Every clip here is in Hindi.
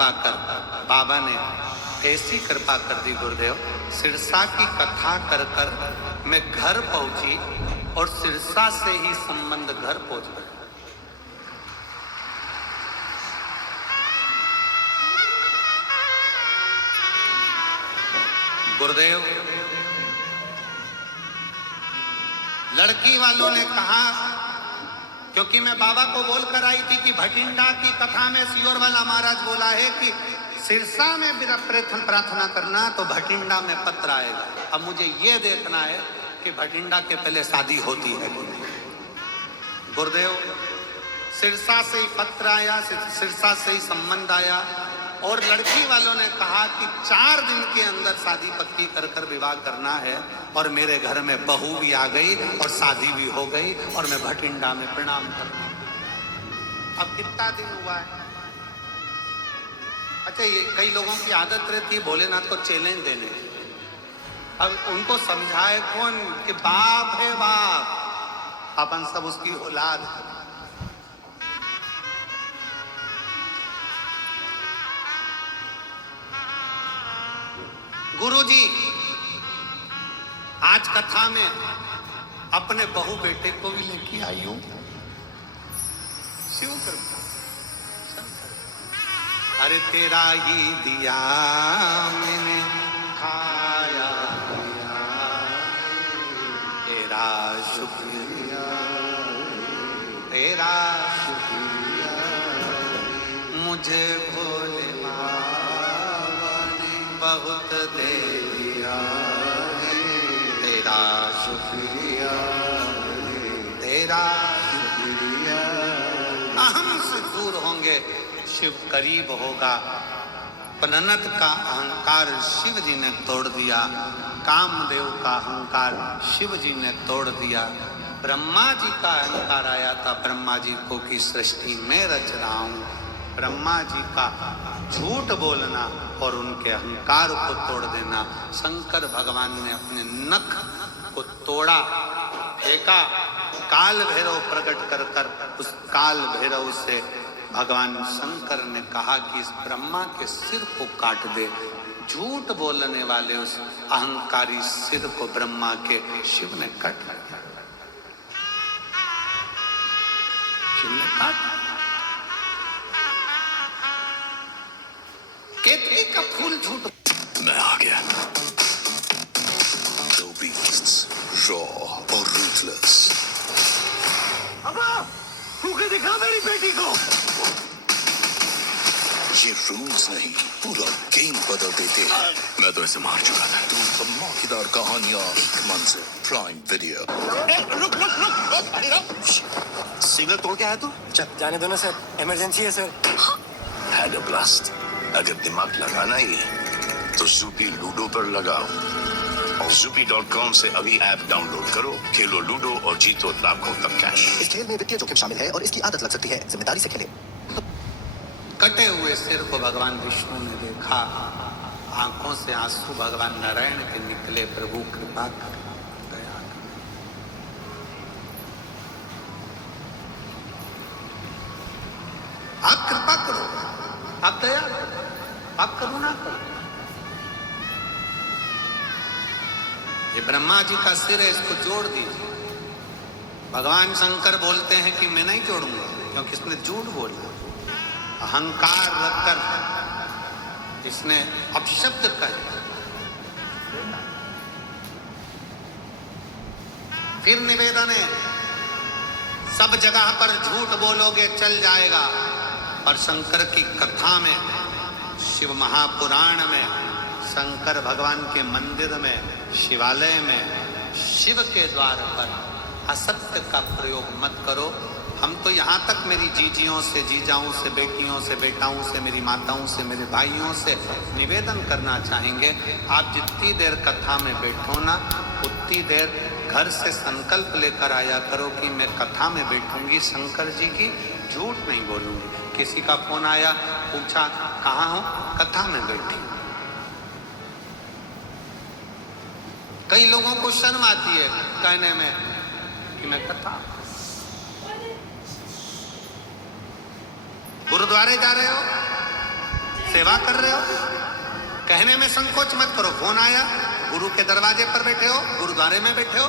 कृपा कर। बाबा ने ऐसी कृपा कर दी गुरुदेव, सिरसा की कथा कर कर मैं घर पहुंची और सिरसा से ही संबंध घर पहुंच गए। गुरुदेव, लड़की वालों ने कहा, क्योंकि मैं बाबा को बोलकर आई थी कि भटिंडा की कथा में सियोर वाला महाराज बोला है कि सिरसा में मेरा प्रार्थना करना तो भटिंडा में पत्र आएगा। अब मुझे यह देखना है कि भटिंडा के पहले शादी होती है। गुरुदेव, सिरसा से ही पत्र आया, सिरसा से ही संबंध आया और लड़की वालों ने कहा कि 4 दिन के अंदर शादी पक्की कर कर विवाह करना है। और मेरे घर में बहू भी आ गई और शादी भी हो गई और मैं भटिंडा में प्रणाम कर दी। अब कितना दिन हुआ है? अच्छा, ये कई लोगों की आदत रहती है भोलेनाथ को चैलेंज देने की। अब उनको समझाए कौन कि बाप है बाप, अपन सब उसकी औलाद है। गुरुजी, आज कथा में अपने बहू बेटे को भी लेके आई हूं। शिव कृपा। अरे तेरा ही दिया मैंने खाया पिया, तेरा शुक्रिया, तेरा शुक्रिया, मुझे भोले बाबा ने बहुत दे दिया, तेरा शुक्रिया, तेरा शुक्रिया। अहम से दूर होंगे, शिव करीब होगा। पननत का अहंकार शिव जी ने तोड़ दिया, कामदेव का अहंकार शिव जी ने तोड़ दिया। ब्रह्मा जी का अहंकार आया था ब्रह्मा जी को कि सृष्टि में रच रहा हूं। ब्रह्मा जी का झूठ बोलना और उनके अहंकार को तोड़ देना, शंकर भगवान ने अपने नख को तोड़ा, फेंका। काल भैरव प्रकट कर कर उस काल भैरव से भगवान शंकर ने कहा कि इस ब्रह्मा के सिर को काट दे। झूठ बोलने वाले उस अहंकारी सिर को ब्रह्मा के शिव ने काट दिया। शिव ने काट। केतली का फूल झूठ। मैं आ गया। The beasts, raw और ruthless। अब्बा, फूके दिखा मेरी बेटी को। ये रूल्स नहीं, पूरा गेम बदल देते हैं। मैं तो इसे मार चुका था। 2 धमाकेदार कहानियां, एक मंजिल, प्राइम वीडियो। रुक रुक रुक, अरे रुक। सिग्नल तोड़ के आया तू? जाने दो ना सर, इमरजेंसी है सर। Had a blast. अगर दिमाग लगाना ही है तो ज़ूपी लूडो पर लगाओ और ज़ूपी.com से अभी ऐप डाउनलोड करो, खेलो लूडो और जीतो लाखों तक कैश। इस खेल में वित्तीय जोखिम शामिल है और इसकी आदत लग सकती है, जिम्मेदारी से खेलें। कटे हुए सिर को भगवान विष्णु ने देखा, आंखों से आंसू भगवान नारायण के निकले। प्रभु कृपा कर दया। आप कृपा करो, आप दया करो, आप करुणा करो। ये ब्रह्मा जी का सिर है, इसको जोड़ दीजिए। भगवान शंकर बोलते हैं कि मैं नहीं जोड़ूंगा, क्योंकि इसने झूठ बोला, अहंकार रखकर इसने अपशब्द कहे। फिर निवेदन है, सब जगह पर झूठ बोलोगे चल जाएगा, पर शंकर की कथा में, शिव महापुराण में, शंकर भगवान के मंदिर में, शिवालय में, शिव के द्वार पर असत्य का प्रयोग मत करो। हम तो यहाँ तक मेरी जीजियों से, जीजाओं से, बेटियों से, बेटाओं से, मेरी माताओं से, मेरे भाइयों से निवेदन करना चाहेंगे, आप जितनी देर कथा में बैठो ना, उतनी देर घर से संकल्प लेकर आया करो कि मैं कथा में बैठूंगी, शंकर जी की झूठ नहीं बोलूंगी। किसी का फोन आया, पूछा कहाँ हो, कथा में बैठी। कई लोगों को शर्म आती है कहने में कि मैं कथा। गुरुद्वारे जा रहे हो, सेवा कर रहे हो, कहने में संकोच मत करो। फोन आया, गुरु के दरवाजे पर बैठे हो, गुरुद्वारे में बैठे हो,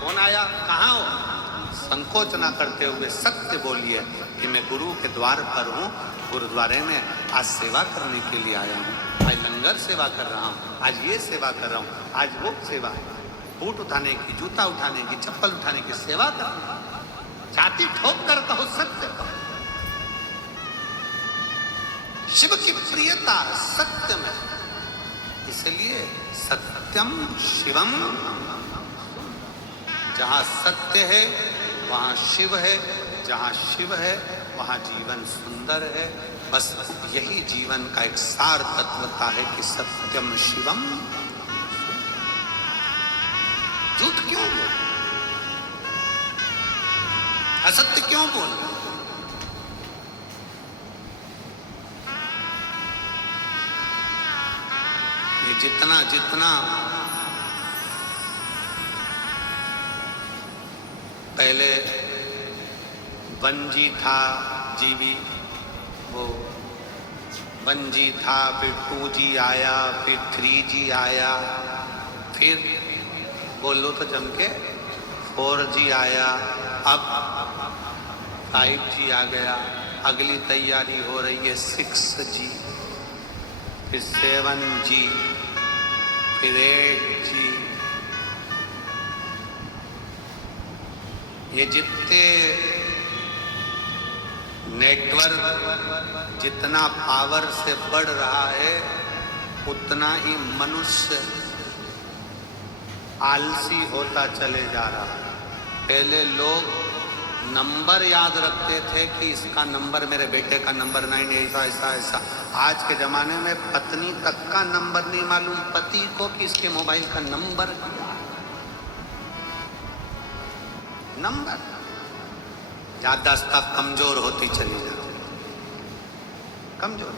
फोन आया, कहाँ हो, संकोच ना करते हुए सत्य बोलिए कि मैं गुरु के द्वार पर हूँ, गुरुद्वारे में आज सेवा करने के लिए आया हूँ, आज लंगर सेवा कर रहा हूँ, आज ये सेवा कर रहा हूँ, आज वो सेवा है, बूट उठाने की, जूता उठाने की, चप्पल उठाने की सेवा करना। छाती ठोक कर कहो, सत्य कहो। शिव की प्रियता सत्य में, इसलिए सत्यम शिवम, जहां सत्य है वहां शिव है, जहां शिव है वहां जीवन सुंदर है। बस यही जीवन का एक सार तत्वता है कि सत्यम शिवम। झूठ क्यों बोल, असत्य क्यों बोल? ये जितना जितना पहले 1G था, जीबी, वो 1G था, फिर 2G आया, फिर 3G आया, फिर बोलो तो जम के 4G आया, अब 5G आ गया, अगली तैयारी हो रही है 6G, फिर 7G, फिर 8G। ये जितने नेटवर्क जितना पावर से बढ़ रहा है उतना ही मनुष्य आलसी होता चले जा रहा है। पहले लोग नंबर याद रखते थे कि इसका नंबर, मेरे बेटे का नंबर 9, ऐसा ऐसा ऐसा। आज के जमाने में पत्नी तक का नंबर नहीं मालूम पति को कि इसके मोबाइल का नंबर क्या है। नंबर याददाश्त कमजोर होती चली जाती, कमजोर।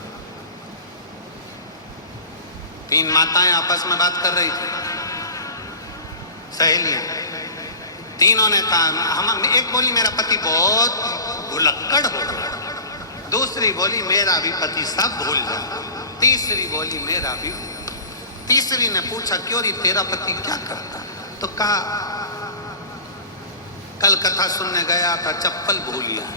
3 माताएं आपस में बात कर रही थी, सहेलियां। तीनों ने कहा, हम एक बोली मेरा पति बहुत भुलक्कड़ हो गया, दूसरी बोली मेरा भी पति सब भूल जाता, तीसरी बोली मेरा भी। तीसरी ने पूछा क्यों री तेरा पति क्या करता? तो कहा कल कथा सुनने गया था, चप्पल भूल गया।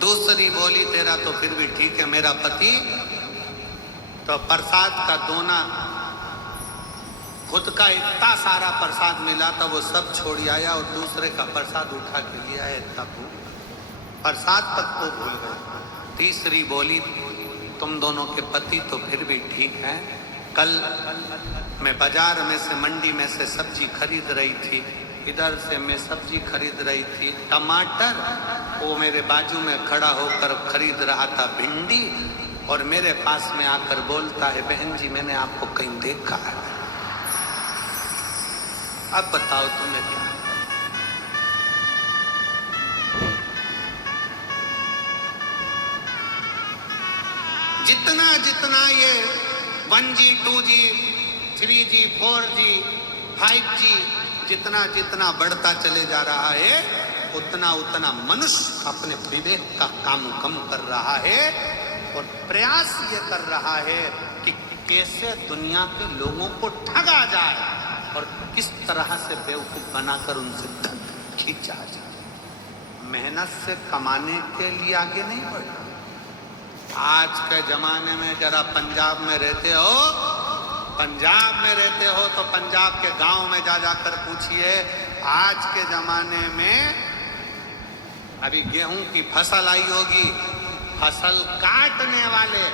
दूसरी बोली तेरा तो फिर भी ठीक है, मेरा पति तो प्रसाद का दोना, खुद का इतना सारा प्रसाद मिला था वो सब छोड़ आया और दूसरे का प्रसाद उठा के लिया है, तब प्रसाद तक को भूल गए। तीसरी बोली तुम दोनों के पति तो फिर भी ठीक है, कल मैं बाजार में से, मंडी में से सब्जी खरीद रही थी, इधर से मैं सब्जी खरीद रही थी टमाटर, वो मेरे बाजू में खड़ा होकर खरीद रहा था भिंडी, और मेरे पास में आकर बोलता है बहन जी मैंने आपको कहीं देखा है। अब बताओ तुम्हें क्या? जितना जितना ये 1G 2G 3G 4G 5G जितना जितना बढ़ता चले जा रहा है उतना उतना मनुष्य अपने विवेक का काम कम कर रहा है और प्रयास ये कर रहा है कि कैसे दुनिया के लोगों को ठगा जाए और किस तरह से बेवकूफ बनाकर उनसे धन खींचा जाए। मेहनत से कमाने के लिए आगे नहीं बढ़ा। आज के जमाने में जरा पंजाब में रहते हो, पंजाब में रहते हो तो पंजाब के गांव में जा जाकर पूछिए, आज के जमाने में अभी गेहूं की फसल आई होगी, फसल काटने वाले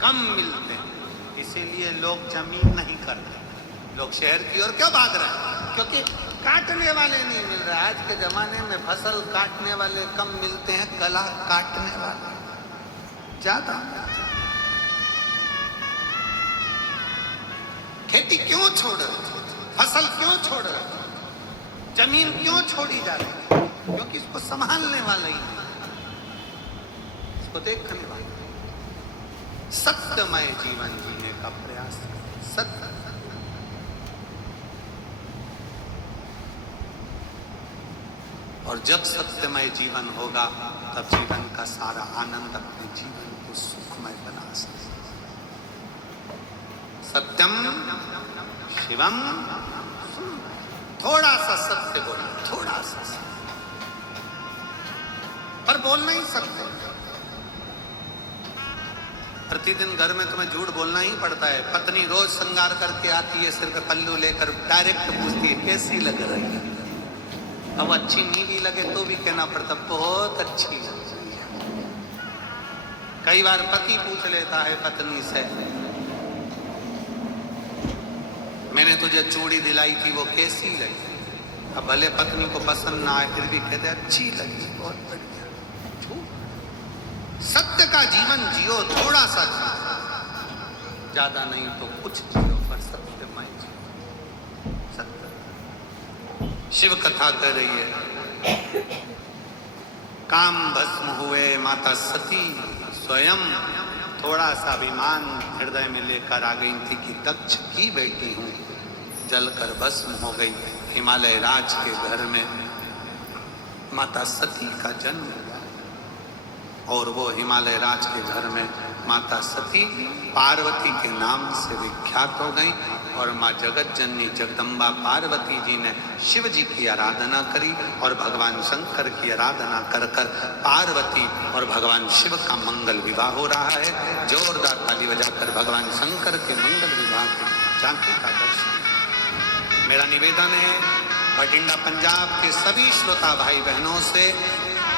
कम मिलते हैं, इसीलिए लोग जमीन नहीं करते, लोग शहर की ओर क्यों भाग रहे हैं? क्योंकि काटने वाले नहीं मिल रहे। आज के जमाने में फसल काटने वाले कम मिलते हैं, गला काटने वाले ज्यादा। खेती क्यों छोड़ रहे, फसल क्यों छोड़ रहे, जमीन क्यों छोड़ी जा रही? क्योंकि इसको संभालने वाला ही नहीं, इसको देखने वाला। सत्यमय जीवन जीने का प्रयास, सत्य। और जब सत्यमय जीवन होगा तब जीवन का सारा आनंद अपने जीवन को सुखमय बना सकते। सत्यम शिवम, थोड़ा सा सत्य बोलना, थोड़ा सा सत्य, पर बोल नहीं सकते। प्रतिदिन घर में तुम्हें झूठ बोलना ही पड़ता है। पत्नी रोज श्रृंगार करके आती है, सिर पे पल्लू लेकर डायरेक्ट पूछती है कैसी लग रही है। अब अच्छी नहीं भी लगे तो भी कहना पड़ता बहुत अच्छी लग रही है। कई बार पति पूछ लेता है पत्नी से, मैंने तुझे चूड़ी दिलाई थी वो कैसी लगी। अब भले पत्नी को पसंद ना आए फिर भी कहते अच्छी लगी, बहुत बढ़िया। सत्य का जीवन जियो, थोड़ा सा जियो, ज्यादा नहीं तो कुछ जियो, पर सत्यमय जियो। सत्य शिव कथा कर रही है। काम भस्म हुए माता सती स्वयं, थोड़ा सा अभिमान हृदय में लेकर आ गई थी कि दक्ष की बेटी हूं, जलकर भस्म हो गई। हिमालय राज के घर में माता सती का जन्म हुआ और वो हिमालय राज के घर में माता सती पार्वती के नाम से विख्यात हो गई। और माँ जगत जननी जगदम्बा पार्वती जी ने शिव जी की आराधना करी और भगवान शंकर की आराधना कर कर पार्वती और भगवान शिव का मंगल विवाह हो रहा है। जोरदार ताली बजाकर भगवान शंकर के मंगल विवाह की झांकी का दर्शन। मेरा निवेदन है बठिंडा पंजाब के सभी श्रोता भाई बहनों से,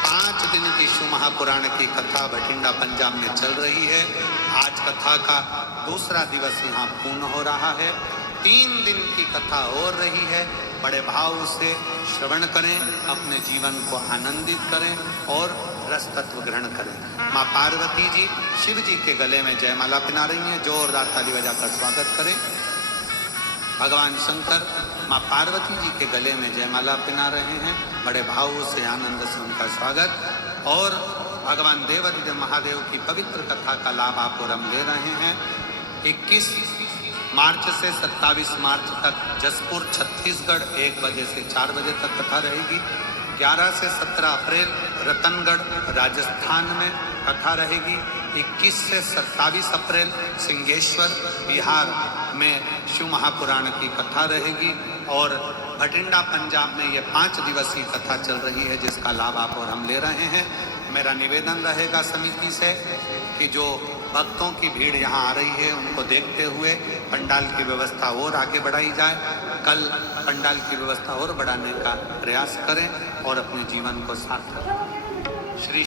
5 दिन की शिव महापुराण की कथा बठिंडा पंजाब में चल रही है। आज कथा का दूसरा दिवस यहाँ पूर्ण हो रहा है। 3 दिन की कथा हो रही है। बड़े भाव से श्रवण करें, अपने जीवन को आनंदित करें और रस तत्व ग्रहण करें। माँ पार्वती जी शिव जी के गले में जयमाला पहना रही हैं। जोरदार ताली बजाकर स्वागत करें। भगवान शंकर माँ पार्वती जी के गले में जयमाला पहना रहे हैं। बड़े भाव से आनंद से उनका स्वागत। और भगवान देवादिदेव महादेव की पवित्र कथा का लाभ आपको हम ले रहे हैं। 21 मार्च से 27 मार्च तक जसपुर छत्तीसगढ़ 1 बजे से 4 बजे तक कथा रहेगी। 11 से 17 अप्रैल रतनगढ़ राजस्थान में कथा रहेगी। 21 से 27 अप्रैल सिंहेश्वर बिहार में शिव महापुराण की कथा रहेगी। और बठिंडा पंजाब में ये 5 दिवसीय कथा चल रही है जिसका लाभ आप और हम ले रहे हैं। मेरा निवेदन रहेगा समिति से कि जो भक्तों की भीड़ यहाँ आ रही है उनको देखते हुए पंडाल की व्यवस्था और आगे बढ़ाई जाए। कल पंडाल की व्यवस्था और बढ़ाने का प्रयास करें और अपने जीवन को सार्थक